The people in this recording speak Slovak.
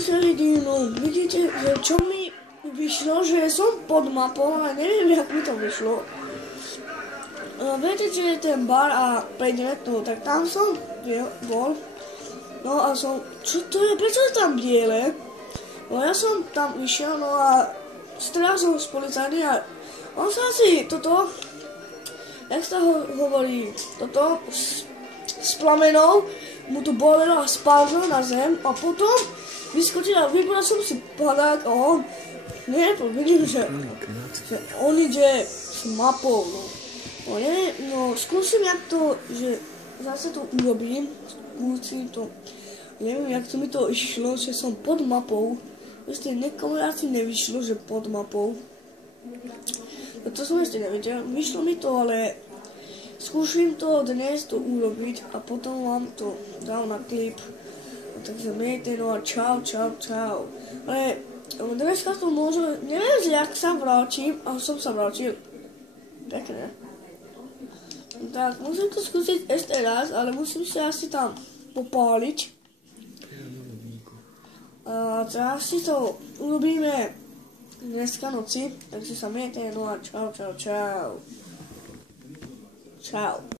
sa lidi, no vidíte, že čo mi vyšlo, že som pod mapou, ale neviem, jak mi to vyšlo. Viete, že je ten bar a prejdeme tu, tak tam som bol. No a som, čo to je, prečo je tam biele? No ja som tam išiel, no a strel som s policajný a on sa asi toto, jak sa hovorí, toto s plamenou, mu to bolelo a spadlo na zem a potom vyskočil a vybral som si padák a on, vidím, že on ide s mapou, no. No neviem, no skúsim jak to, že zase to urobím, skúsim to, neviem jak to mi to išlo, že som pod mapou, ešte niekomu asi nevyšlo, že pod mapou. No to som ešte nevedel, vyšlo mi to, ale skúsim to dnes to urobiť a potom vám to dal na klip. No, takže miejte, no a čau. Ale dneska to môžem, neviem, jak sa vrátim, ale som sa vrátil. Pekne. Tak, musím to skúsiť ešte raz, ale musím sa asi tam popáliť. A teraz si to urobíme dneska noci, takže sa miejte, no a čau. Čau.